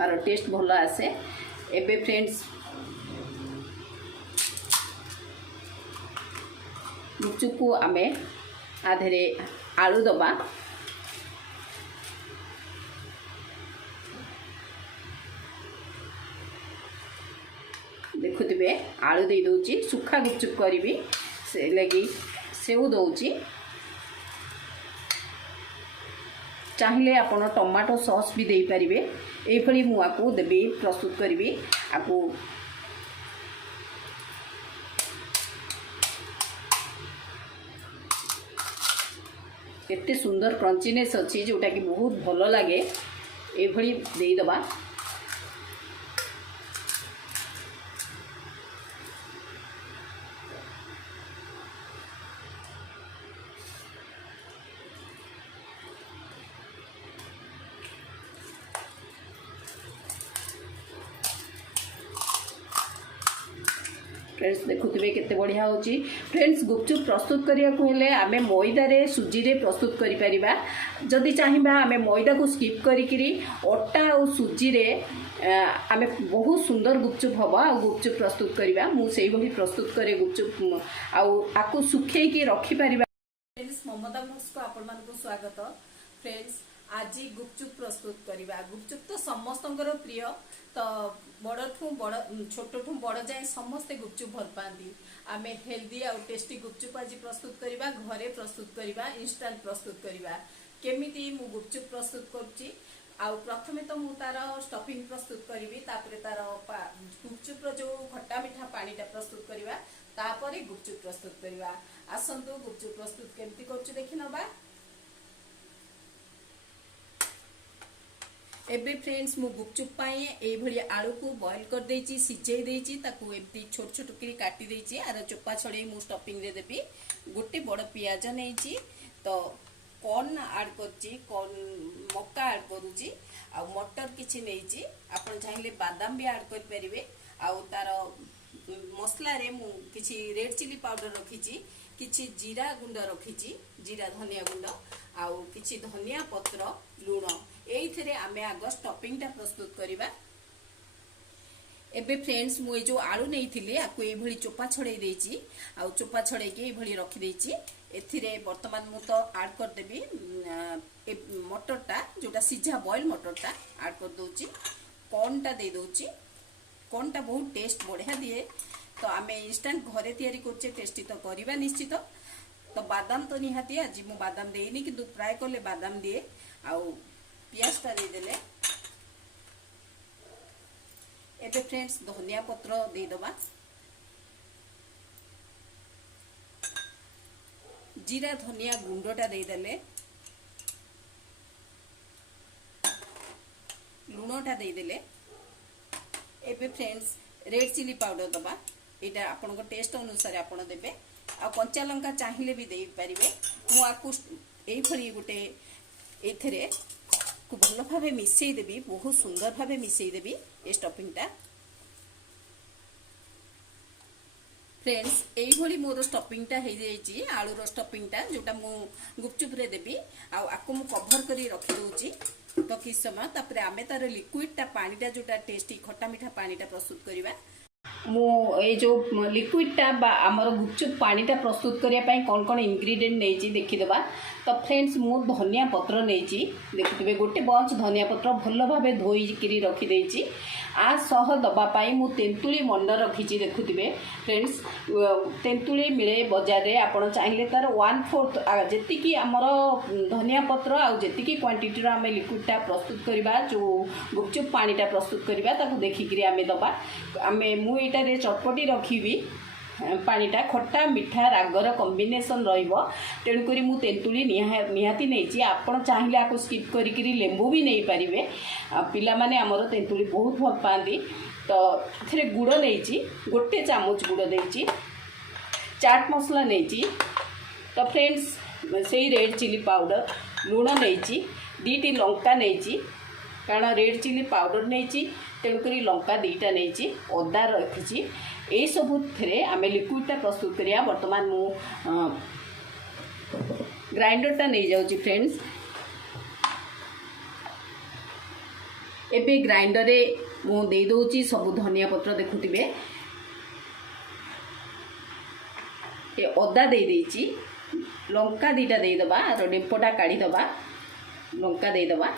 Are test भल आसे। एबे फ्रेंड्स गुपचुप को आमे आधे आलू दबा। देखुवे आलू दे दूची सुखा गुपचुप करी से लगी सेव दौची। चाहिए आपण टमाटो सॉस भी दे पारिबे। एभली मु आकु देबी प्रस्तुत करी आकु केते सुंदर क्रंचीनेस अच्छी जोटा कि बहुत भल लगे। एभली देदबा फ्रेंड्स देखुवे केते बढ़िया होची। फ्रेंड्स गुपचुप प्रस्तुत करिया को हेले आमे मैदा रे सुजी रे प्रस्तुत करि परिबा। जदि चाहिबा आमे मैदा को स्किप करिकिरी अट्टा और सुजी रे आमे बहुत सुंदर गुपचुप हबा आ गुपचुप प्रस्तुत करिबा। मु सेही भली प्रस्तुत करे गुपचुप आकु सुखे की रखि परिबा। फ्रेंड्स ममता को आपण मान को स्वागत। फ्रेंड्स आज गुपचुप प्रस्तुत करिबा। गुपचुप तो समस्तंकर प्रिय, तो बड़ ठू बड़ छोट ठू बड़ जाए समस्ते गुपचुप भल पाती। आमे हेल्दी और टेस्टी गुपचुप आज प्रस्तुत करिबा। घरे प्रस्तुत करिबा, इंस्टेंट प्रस्तुत करिबा। केमिति मु गुपचुप प्रस्तुत करछि आ प्रथमे तो मु तार स्टफिंग प्रस्तुत करिवि, तापरे तार गुपचुप रो जो खट्टा मिठा पानीटा प्रस्तुत करिबा, तापरे गुपचुप प्रस्तुत करिबा। आसंतु गुपचुप प्रस्तुत केमिति करछु देखि नबा। एबे फ्रेंड्स मु गुपचुप पाए ए भली आलू को बॉईल कर देची, सिझेई देची, ताकू एमती छोट छोट करी काटी देची। आर चोपा छड़े मु स्टफिंग रे देबी। गोटे बड़ पियाज नेची, तो कॉर्न ऐड करची, कॉर्न मक्का ऐड करूची, आ मटर किछि नेची। आपण चाहिले बादाम भी ऐड कर परिबे। आ तार मसला रे मु किछि रेड चिली पाउडर रखीची, किछि जीरा गुंड रखीची, जीरा धनिया गुंड, आ किछि धनिया पत्र, लूण। एइथरे आमे आग स्टफिंग टा प्रस्तुत करिबा। एबे फ्रेंड्स मु जो आलू नेइथिली आकु ए भली चोपा छड़े देची, आ चोपा छड़े के ए भली रखि देची। एथिरे वर्तमान मु तो ऐड कर देबी ए मटर टा जोटा सिझा बॉईल मटर टा ऐड कर दोची। कॉर्न टा दे दोची। कॉर्न टा बहुत टेस्ट बढ़िया दिए। तो आमे इंस्टेंट घरे तयारी करछे, टेस्टी तो करिबा निश्चित। तो बादाम तो निहाती आज मु बादाम देइनी, किंतु फ्राई करले बादाम दिए। आ पियाज टा दे देले। एबे फ्रेंड्स धनिया पत्र दे दबा। जीरा धनिया गुंडटा दे देले। लूणटा दे देले। एबे फ्रेंड्स रेड चिली पाउडर दबा। एटा आपन को टेस्ट अनुसार आपन देबे। आ कंचा लंका चाहिए भी दे पारिबे। मु आकु एई भली गुटे एथरे को भल भावे मिसई देबी, बहुत सुंदर भावे मिसई देबी ए स्टफिंग टा। फ्रेंड्स एई भली मोर स्टफिंग टा हे जाईची, आलू रो स्टफिंग टा जोटा मु गुपचुप रे देबी। आ आकु मु कवर करी रखि दोची तो किछ समय। तापरे आमे तार लिक्विड टा पानी टा जोटा टेस्टी खट्टा मिठा पानी टा प्रस्तुत करिबा। मु ए जो लिक्विड टा बा हमर गुपचुप पानी टा प्रस्तुत करिया पई कोन कोन इंग्रेडिएंट नेची देखि देबा। तो फ्रेंड्स मु धनिया पत्र नेची, देखुथिबे गोटे बंच धनिया पत्र भल भाबे धोई किरी रखि देची। आ सह दबा पाई मु तेंतुली मंड रखीची। देखुथिबे फ्रेंड्स तेंतुली मिले बाजार रे। आपण चाहिले तार 1/4 जेतिकी हमर धनिया पत्र आ जेतिकी क्वांटिटी रो आमे लिक्विड टा प्रस्तुत करिबा, जो गुपचुप पानी टा प्रस्तुत करिबा, ताको देखि किरी आमे दबा। आमे मु एटा रे चटपटी रखीबी। पानीटा खट्टा मिठा रागर कॉम्बिनेशन रहिबो, तेणु करी मु तेंतुली निहाती नेची। आपण चाहिले आको स्किप करी किरी लेंबू भी नहीं पारिबे। पिला माने हमर तेंतुली बहुत भल पाती। तो एथिरे गुड़ नेची, गोटे चामच गुड़ देची, चाट मसला नेची। तो फ्रेंड्स सेही रेड चिली पाउडर, लूण नेची, दीटी लंका नेची, कारण रेड चिली पाउडर नेची, तेणुक लंका दीटा नेची, अदा रखी। यही सबू थे आम लिक्विडटा प्रस्तुत करिया। वर्तमान मु ग्राइंडरटा नहीं जाऊँ फ्रेंड्स। एबे ग्राइंडर रे मु दे दोची सब धनिया पत्र देखुथिबे ए अदा दे देची लंका दीटा दे दबा आरो डेंपटा काढी दबा लंका दे दबा।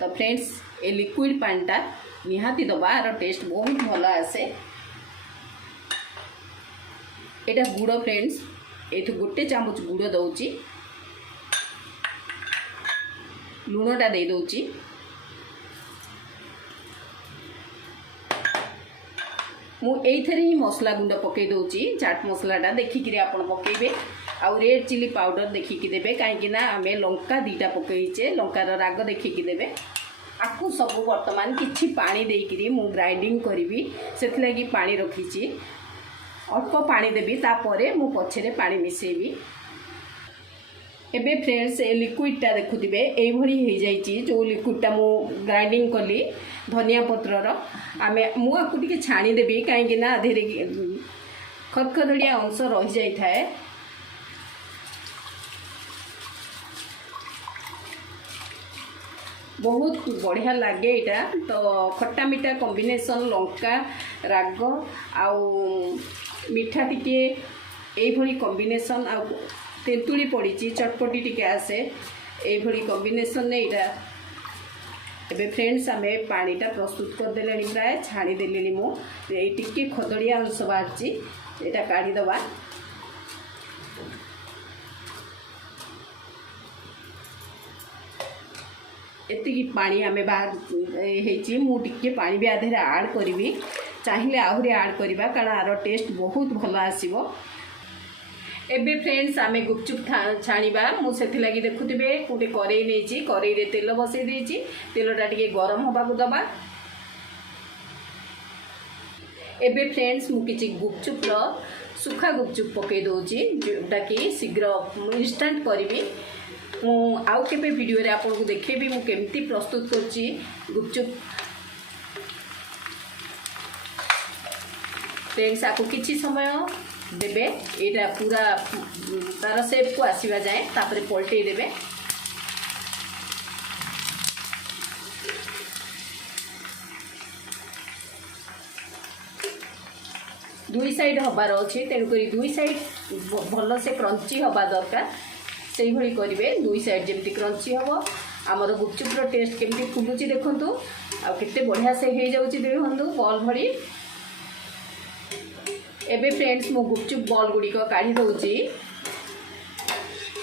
तो फ्रेंड्स ए लिक्विड पानीटा निहाती दबा आरो टेस्ट बहुत भल आसे। एटा गुड़ फ्रेंड्स एठु गोटे चामच गुड़ दउची लुणटा दे दउची मु एइथरे ही मसला गुंड पके दउची चाट मसलाटा देखिकरी आपण पकेबे आ रेड चिली पाउडर देखिकी देबे काहेकि ना आमे लंका दीटा पकेइचे लंकार राग देखिकी देबे। आकु सब वर्तमान किछि पानी देइकरी मु ग्राइंडिंग करिवि सेथि लागि पानी रखिछि अल्प पानी देबी तापरे मु पछरे पानी मिसेबी। एबे फ्रेंड्स ए लिक्विडटा देखुथिबे एई भली हे जाईची जो लिक्विडटा मु ग्राइंडिंग कली धनिया पत्रर आमे मु आकु टिके छाणी देबी काहेकि ना धीरे खरखरडिया अंश रहि जाई थाए। बहुत बढ़िया लगे इटा तो खट्टा मीठा कॉम्बिनेशन लंका राग आउ मीठा टिके एई भली कॉम्बिनेशन आउ तेंतुली पड़ी चटपटी टिके आसे एई भली कॉम्बिनेशन ने इटा। एबे फ्रेंड्स आमे पानीटा प्रस्तुत कर देलेनी प्राय छाणी देलेनी मु एई टिके खदड़िया अंश बाहरची एटा काढी दबा। एतिकी पानी आमे बाहर हेची मु टिके पानी भी आधे ऐड करबी चाहिए आहुरी ऐड करबा कारण आरो टेस्ट बहुत भल आसीबो। एबे फ्रेंड्स आमे गुपचुप छाणीबा मु सेथि लागि देखुथिबे कोटे करेई नेची करेई रे तेल बसई देची तेलटा टिके गरम होबाकू दबा। एबे फ्रेंड्स मु किछि गुपचुप रो सुखा गुपचुप पके दोची जोटा कि शीघ्र इंस्टेंट करबी। मु आउ केबे वीडियो रे आपन को देखेबी मु केमती प्रस्तुत करची गुपचुप। फ्रेंड्स आपको किछि समय देबे एटा पूरा तार शेप को आसीबा जाए तापरे पलटै देबे। दुई साइड हबार अछि तेणुकरी दुई साइड भल से क्रंची हबा दरकार से भली करिवे दुई साइड जेमती क्रंची हबो। आमर गुपचुप रो टेस्ट केमती फुलुची देखंतु आ केते बढ़िया से हे जाउची देखंतु बॉल भली। एबे फ्रेंड्स मु गुपचुप बॉल गुडी को काढी दोची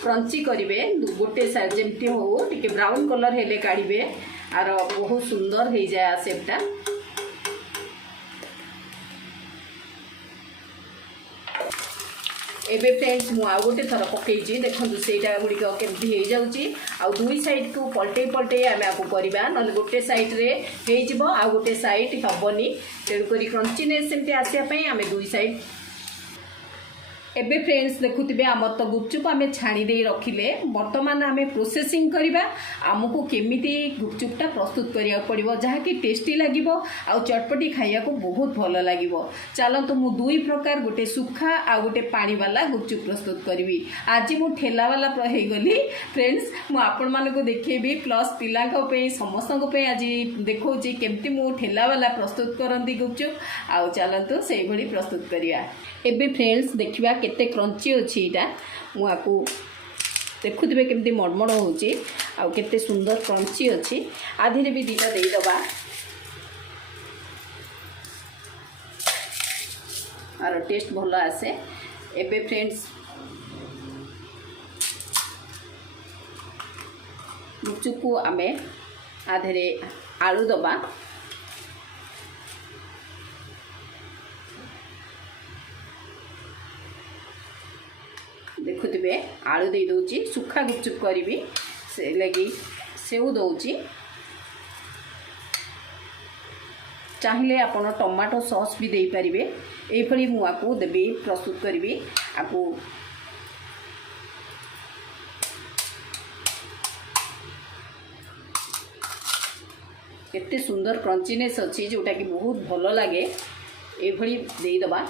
क्रंची करिवे गोटे साइड जेमती हो टिके ब्राउन कलर हेले काढिबे आर बहुत सुंदर हे जाय शेपटा। एबे फ्रेंड्स मु आ गोटे थर पकेइची देखंतु सेटा गुडी को केमती हे जाउची आ दुई साइड को पलटै पलटै आमे आकु करबा नले गोटे साइड रे हे जिवो आ गोटे साइड हबनी तेणु करी क्रंचीनेस सेमती आसिया पई आमे दुई साइड। एबे फ्रेंड्स देखुथिबे आमर तो गुपचुप आमे छाणी दे रखिले वर्तमान आमे प्रोसेसिंग करिबा आमको केमिति गुपचुपटा प्रस्तुत करिया पड़िबो जहा कि टेस्टी लागिबो आ चटपटी खाइया को बहुत भल लागिबो। चलो तो मु दुई प्रकार गोटे सुखा आ गोटे पानी वाला गुपचुप प्रस्तुत करिवि। आज मु ठेला वाला हे गली फ्रेंड्स मु आपण मानको को देखेबी प्लस पिला को पे समस्त को पे आज देखौची केमति मु ठेला वाला प्रस्तुत करंती गुपचुप आ चलो तो सेही भली प्रस्तुत करिया। एबे फ्रेंड्स देखिबा केते क्रंची अछि इटा मु आकु देखुथिबे केमती मडमड होउची आ केते सुंदर क्रंची अछि आधीरे भी दीटा देई दबा आरो टेस्ट भलो आसे। एबे फ्रेंड्स गुपचुप को आमे आधीरे आलू दबा देखुथिबे आलू दे दोची सुखा गुपचुप करिवि से लगी सेउ दोची चाहिए आपण टमाटो सॉस भी दे पारिबे एई भली मु आकु देबी प्रस्तुत करिवि आकु केते सुंदर क्रंचीनेस अछि जोटा कि बहुत भलो लागे एई भली देई दबा।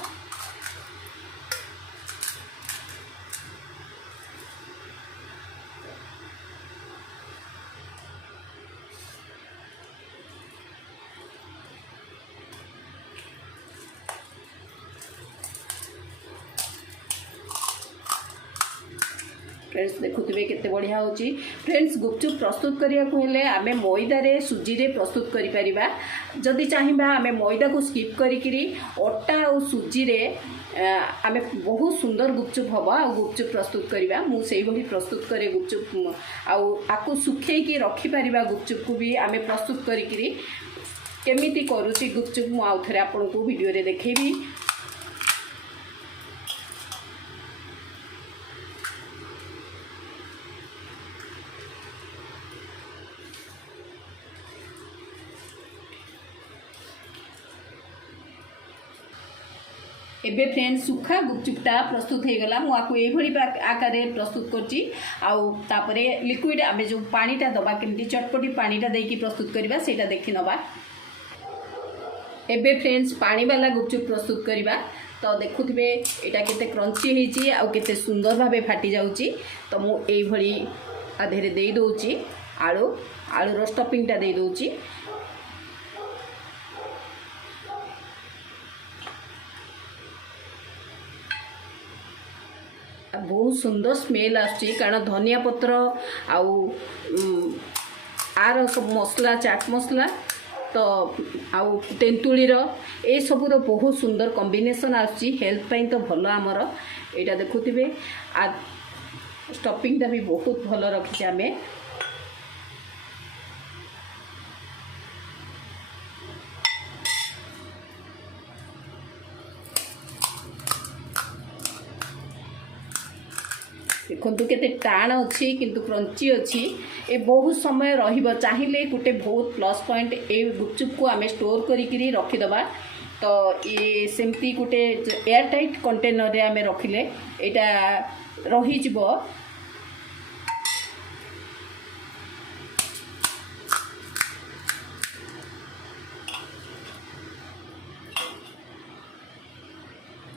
फ्रेंड्स देखुथिबे केते बढ़िया होची। फ्रेंड्स गुपचुप प्रस्तुत करिया को हेले आमे मैदा रे सुजी रे प्रस्तुत करि परिबा। जदि चाहिबा आमे मैदा को स्किप करिकिरी अट्टा और सुजी रे आमे बहुत सुंदर गुपचुप हबा आ गुपचुप प्रस्तुत करिबा। मु सेही भली प्रस्तुत करे गुपचुप आकु सुखे की रखी परिबा। गुपचुप को भी आमे प्रस्तुत करिकिरी केमिति करूची गुपचुप मु आउ थरे आपन को वीडियो रे देखैबी। एबे फ्रेंड्स सुखा गुपचुपटा प्रस्तुत हो गला। मुझे ये आकार प्रस्तुत करची तापरे लिक्विड आम जो पानीटा दबा केमती चटपटी पानीटा देकी प्रस्तुत करवा सेटा देखि नबा। एबे फ्रेंड्स पानी वाला गुपचुप प्रस्तुत करवा। तो देखुथिबे एटा केते क्रंची हेची आ केते सुंदर भाबे फाटी जाउची। तो मु एई भली आधेरे देई दोउची आलू रो स्टफिंगटा देई दोउची। बहुत सुंदर स्मेल आसुची कारण धनिया पत्र आर सब मसला चाट मसला तो आउ तेंतुली ए सबूर बहुत सुंदर कॉम्बिनेशन आसुची। हेल्थ पाई तो भल आमर एटा देखुथिबे आ स्टफिंगटा भी बहुत भल रखिछे आमे। देखु केते टाण अच्छी किंतु क्रंची अच्छी। ए बहुत समय रहिबो चाहिए गोटे बहुत प्लस पॉइंट ए गुपचुप को आमे स्टोर करिकिरी रखिदबा। तो ये सेमती गोटे एयर टाइट कंटेनर रे आमे रखिले एटा रही जिवो।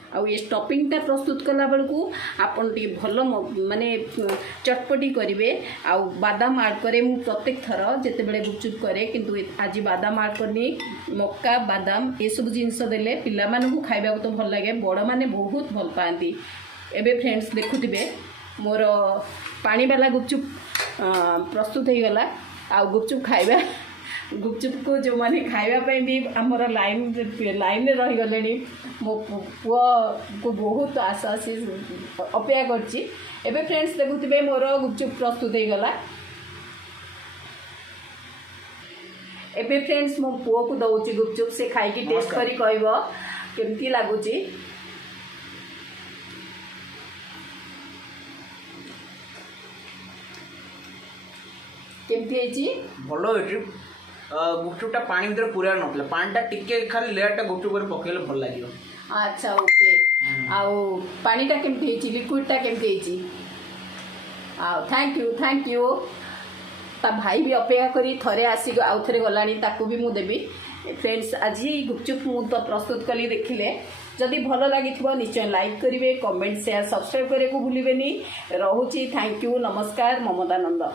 आउ ये स्टफिंगटा प्रस्तुत कला बेलू आपन टी भल माने चटपटी करेंगे। आउ बादाम आड करे मु प्रत्येक थर जिते बड़े गुपचुप करे किंतु आज बादाम आड करनी। मक्का बादाम ये सब जिनस देले पिला मानकु खाइबा तो भल लगे बड़ माने बहुत भल पाती। एबे फ्रेंड्स देखुथिबे मोर पानी वाला गुपचुप प्रस्तुत हो गला। आउ गुपचुप खाइबा गुपचुप को जो माने खाइबा भी आमर लाइन रही गले। मो पुआ को बहुत आशा से अपेक्षा करची। एबे फ्रेंड्स देखुथिबे मोर गुपचुप प्रस्तुत हो गला। एबे फ्रेंड्स मो पुआ को दउची गुपचुप से खाई की टेस्ट करी कहबो केमती लागुची। केमती हेची भलो हेची। गुपचुपटा पानी भीतर पूरा नथला पानीटा टिके खाली लेयरटा गुपचुप पर पकेले भल लागियो। अच्छा ओके आउ पानीटा केमती हेची लिक्विडटा केमती हेची। थैंक यू ता भाई भी अपेक्षा करी थरे आसी आउ थरे गलानी ताकू भी मु देबी। फ्रेंड्स आज गुपचुप मु तो प्रस्तुत कली देखिले जदि भल लगी निश्चय लाइक करेंगे कमेंट शेयर सब्सक्राइब करने को भूलिबेनी। रहुची थैंक यू नमस्कार ममता नंद।